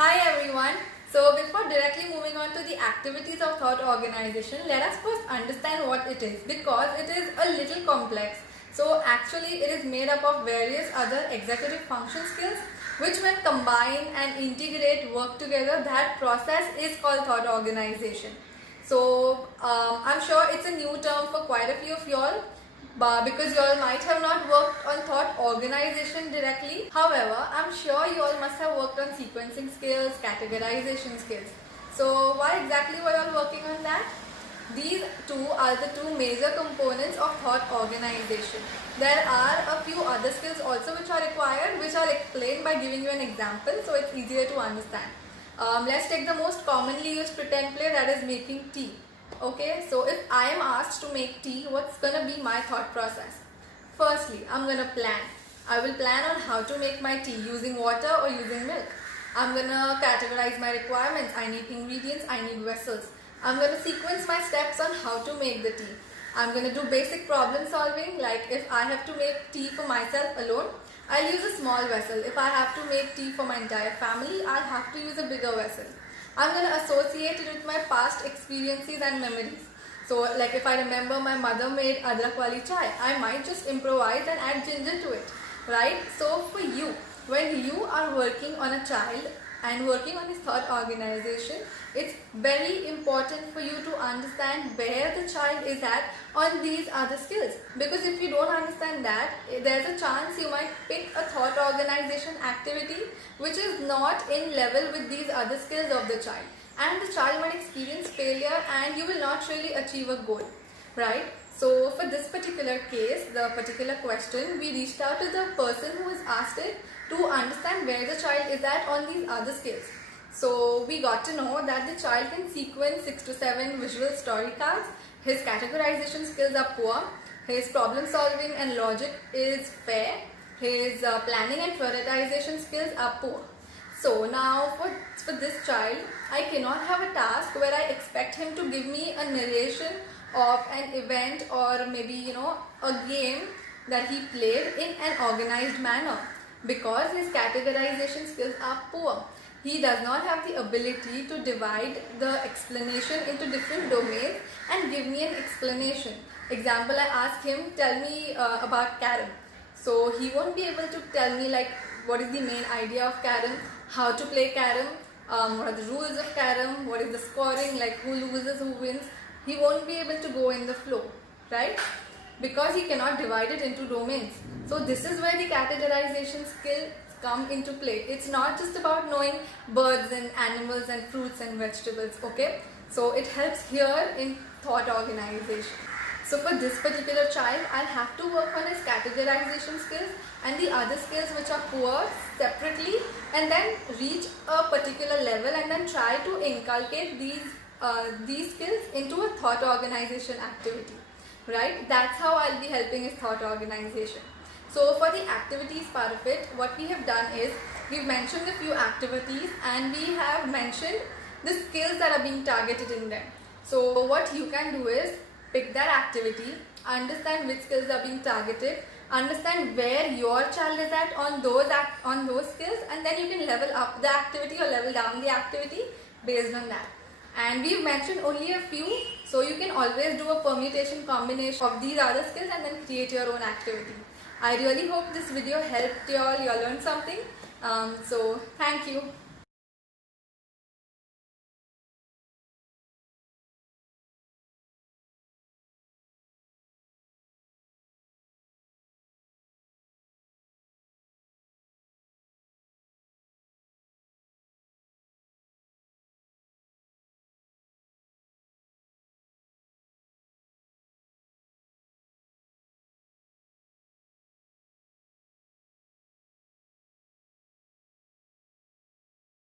Hi everyone. So before directly moving on to the activities of thought organization, let us first understand what it is because it is a little complex. So actually it is made up of various other executive function skills which when combined and integrate work together, that process is called thought organization. So I'm sure it's a new term for quite a few of y'all. But because you all might have not worked on thought organization directly. However, I'm sure you all must have worked on sequencing skills, categorization skills. So why exactly were you all working on that? These two are the two major components of thought organization. There are a few other skills also which are required, which I'll explain by giving you an example so it's easier to understand. Let's take the most commonly used pretend play, that is making tea. Okay, so if I am asked to make tea, what's gonna be my thought process? Firstly, I'm gonna plan. I will plan on how to make my tea using water or using milk. I'm gonna categorize my requirements. I need ingredients, I need vessels. I'm gonna sequence my steps on how to make the tea. I'm gonna do basic problem solving, like if I have to make tea for myself alone, I'll use a small vessel. If I have to make tea for my entire family, I'll have to use a bigger vessel. I'm going to associate it with my past experiences and memories. So like if I remember my mother made adrak wali chai, I might just improvise and add ginger to it, right? So for you, when you are working on a child and working on this thought organization, it's very important for you to understand where the child is at on these other skills. Because if you don't understand that, there's a chance you might pick a thought organization activity which is not in level with these other skills of the child. And the child might experience failure and you will not really achieve a goal, right? So for this particular case, the particular question, we reached out to the person who has asked it to understand where the child is at on these other skills. So we got to know that the child can sequence 6 to 7 visual story cards. His categorization skills are poor. His problem solving and logic is fair. His planning and prioritization skills are poor. So now for this child, I cannot have a task where I expect him to give me a narration of an event or maybe a game that he played in an organized manner because his categorization skills are poor. He does not have the ability to divide the explanation into different domains and give me an explanation. Example, I ask him, tell me about carom. So he won't be able to tell me like what is the main idea of carom, how to play carom, what are the rules of carom, what is the scoring, like who loses, who wins. He won't be able to go in the flow, right? Because he cannot divide it into domains. So this is where the categorization skill come into play. It's not just about knowing birds and animals and fruits and vegetables, okay? So it helps here in thought organization. So for this particular child, I'll have to work on his categorization skills and the other skills which are poor separately and then reach a particular level and then try to inculcate these skills into a thought organization activity, right? That's how I'll be helping his thought organization. So for the activities part of it, what we have done is we've mentioned a few activities and we have mentioned the skills that are being targeted in them. So what you can do is pick that activity, understand which skills are being targeted, understand where your child is at on those skills, and then you can level up the activity or level down the activity based on that. And we've mentioned only a few, so you can always do a permutation combination of these other skills and then create your own activity. I really hope this video helped you all learned something. So thank you.